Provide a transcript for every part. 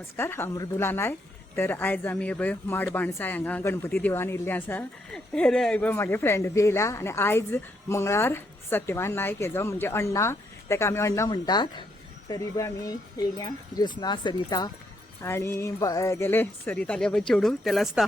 नमस्कार, हांव मृदुला नायक. तर आयज आमी माड बाणसा हांगा गणपती देवळान येयल्लीं आसा. तर म्हागे फ्रेंड बी येयला आनी आयज मंगळार सत्यवान नायक हेजो म्हणजे अण्णा, ताका आमी अण्णा म्हणटात. तरी आमी येयल्या ज्योत्स्ना सरिता आनी गेले सरिताले चेडू तेला आसता.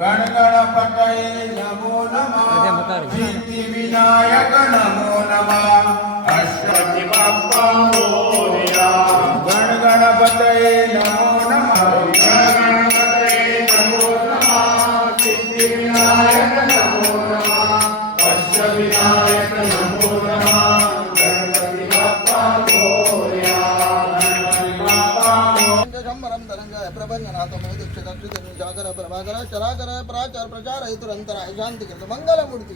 गणपतये नमो नमः, सिद्धिविनायक नमो नमः, अष्टपति बाप्पा मोरया. गणपतये नमो नमः, गणपतये नमो नमः, सिद्धिविनायक नमो नमः, अष्टविनायक नमो नमः, गणपति बाप्पा मोरया. गणपति बाप्पा शंभरं धनंजय प्रबंधनाथ जागर प्रभाकर चराकर प्राचार प्रचार हेतुरंतरा शांति कृत मंगल मूर्ति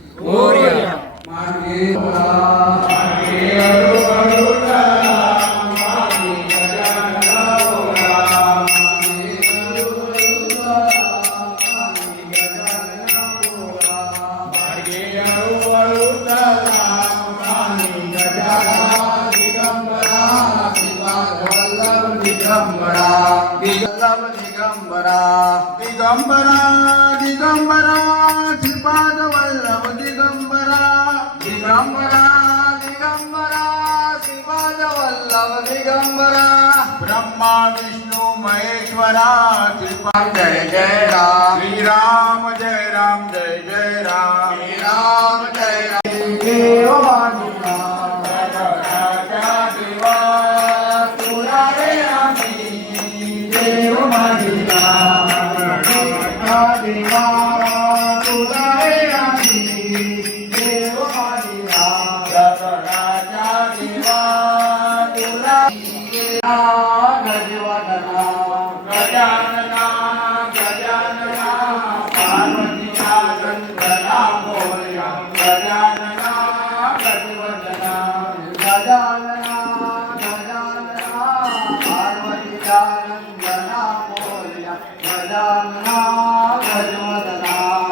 दिगंबरा दिगंबरा श्रीपाद वल्लभ दिगंबरा दिगंबरा दिगंबरा श्रीपाद वल्लभ दिगंबरा ब्रह्मा विष्णु महेश्वरा श्रीपाद जय जय राम श्री राम जय राम जय जय राम श्री राम जय राम देव मानिका राजा देवा तुला रे आम्ही देव मानिका देवा तुला रे आम्ही देव मानिका राजा देवा तुला गजवदना गजानना गजानना पार्वतीचा गंधना मोरया गजानना गजवदना गजानना गजानना पार्वतीचा गंधना मोरया गजानना गजवदना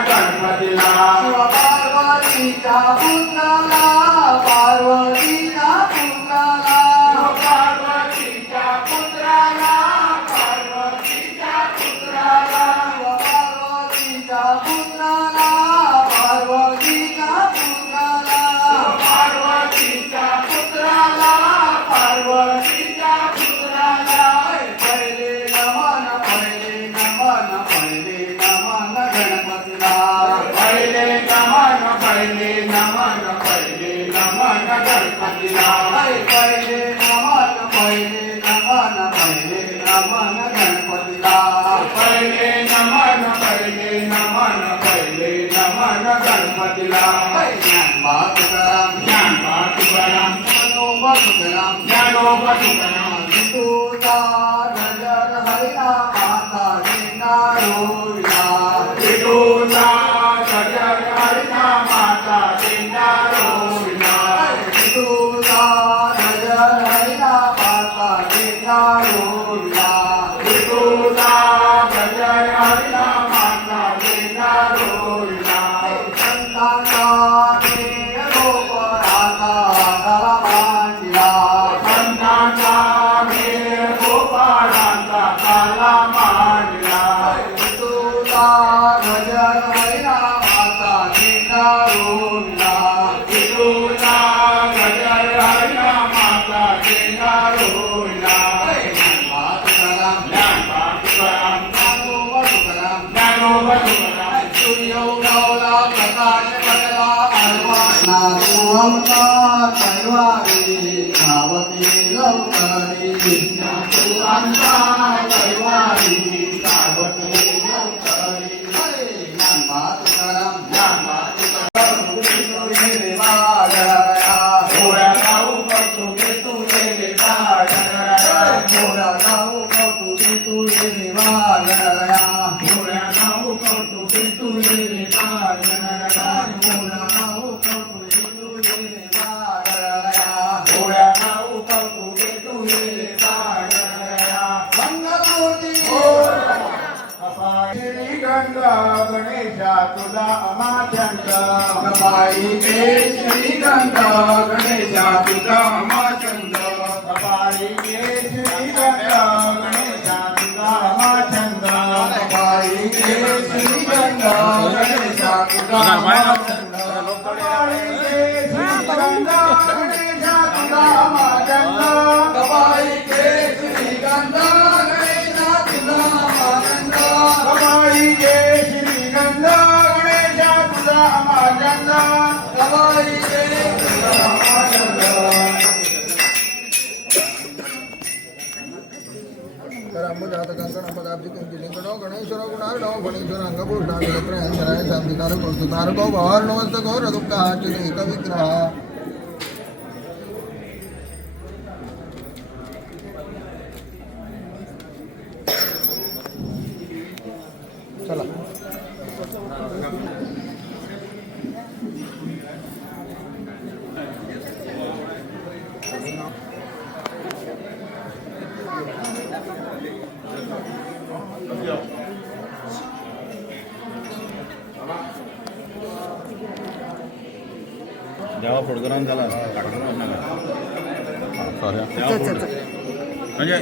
गणपतीला पार्वतीच्या पुत्राला पार्वतीच्या पुत्राला पार्वतीच्या पुत्राला पार्वतीच्या पुत्राला पार्वतीच्या पुत्राला पार्वतीच्या पुत्राला पार्वतीच्या पुत्राला पार्वतीच्या पुत्राला पहिले नमन गणपतीला पहिले नमन गणपतीला पहिले नमन गणपतीला पहिले नमन गणपतीला ज्ञानबा तुकाराम ज्ञानबा तुकाराम ज्ञानोबा तुकाराम ज्ञानोबा तुकाराम तुझा गजर हरिला माता जिंदारोला विठोबा गजर हरिना माता जिंदारोला तुझा गजर हरिला माता जिंदारोला विठोबा गजर हरिना माता जिंदारोला संतांचा गोप राधा गला मांडला संतांचा मेळ गोपाळांचा काला मांडला तुझा गजर हरिला माता जिंदारोला विठोबा गजर हरिना माता जिंदारोला ज्ञानबा तुकाराम ज्ञानबा तुकाराम ज्ञानोबा तुकाराम ज्ञानोबा तुकाराम सूर्योगवला प्रकाश पडला आडवा नातुअंता तैवारी धावती लवकरी नातुअंता तैवारी धावती लवकरी ज्ञानबा तुकाराम ज्ञानबा तुकाराम वाडया घोड्या जाऊ तुझे तुझे वाडया घोडा जाऊ कौतुकी तुझे वाडया घोड्या जाऊ तुझे तुझे वाडया घोडा जाऊ कौतुकी तुझे वाडया घोड्या जाऊ तुझे तुझे वाडया मंगलमूर्ती गंगा गणेशा तुला अमाचंद कपाळी के श्रीगंधा गणेशा तुझा अमाचंद कपाळी केशरी गंगा गणेशा तुला अमाचंद कपाळी के श्रीगंधा गणेशा तुझा अमाचंद कपाळी केशरी गंगा गणेशा तुला अमाचंद कपाळी के श्रीगंधा गणेशा तुझा अमाचंद कपाळी केशरी गंगा गणेशा तुला अमाचंद कपाळी के तुझा अमाचंद गणपदाब्दिकंकिलिंगणो गणेश्वरो गुणार्णो गणेश्वरांगभूषणांगत्रयंशराय शांतिकारक कौस्तुकारको भवार्णवस्तको रदुक्काचिदेकविग्रह चला जेव्हा फोटोग्राफ झाला चल चल चल म्हणजे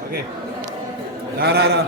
ओके रा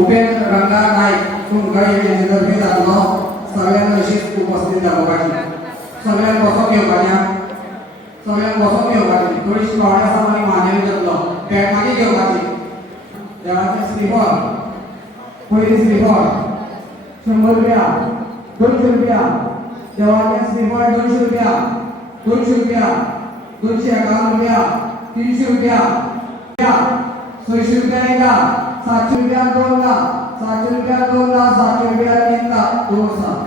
उपेंद्र रंगा नाईक सोनगळे यांच्यातर्फे जातो सगळ्यांना अशीच उपस्थित जावपाची सगळ्यांक बसोन घेवपाची थोडीशी थोड्या सामानी मानेरी जातलो पेट मागी घेवपाची देवाचे श्रीफळ पयली श्रीफळ 100 रुपया 200 रुपया देवाचे श्रीफळ 200 रुपया 200 रुपया 251 रुपया 300 रुपया 600 रुपया एकदा 700 रुपया 2 लाख 700 रुपया 2 लाख 700 रुपया 3 लाख 2 लाख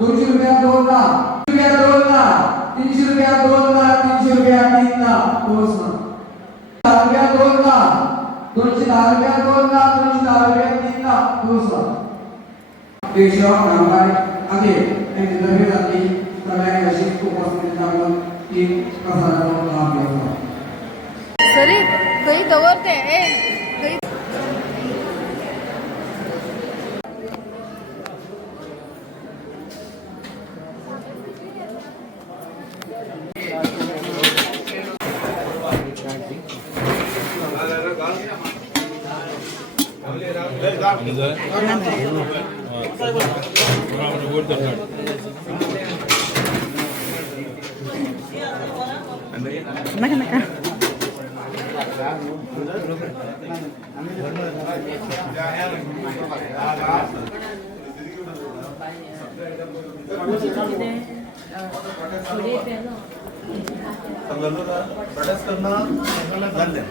₹200 2 लाख ₹2 लाख 300 रुपया 2 लाख 300 रुपया 3 लाख 2 लाख ₹2 लाख 210 रुपया 2 लाख 210 रुपया 3 लाख 2 लाख देशो नामारे आगे यांच्यातर्फे जाती सगळ्यांनी अशीच उपस्थित जाऊन ती प्रसाराचा लाभ घ्यावा सरी खंय दवरते ए खंय नका नका प्रोटेस्ट करना बंद है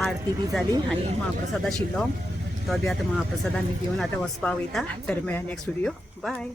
आरती बी जाली आणि महाप्रसाद आशिल्लो तो बी आतां महाप्रसाद आमी घेवन आतां वचपा वयता तर मेळ्या नेक्स्ट व्हिडिओ बाय.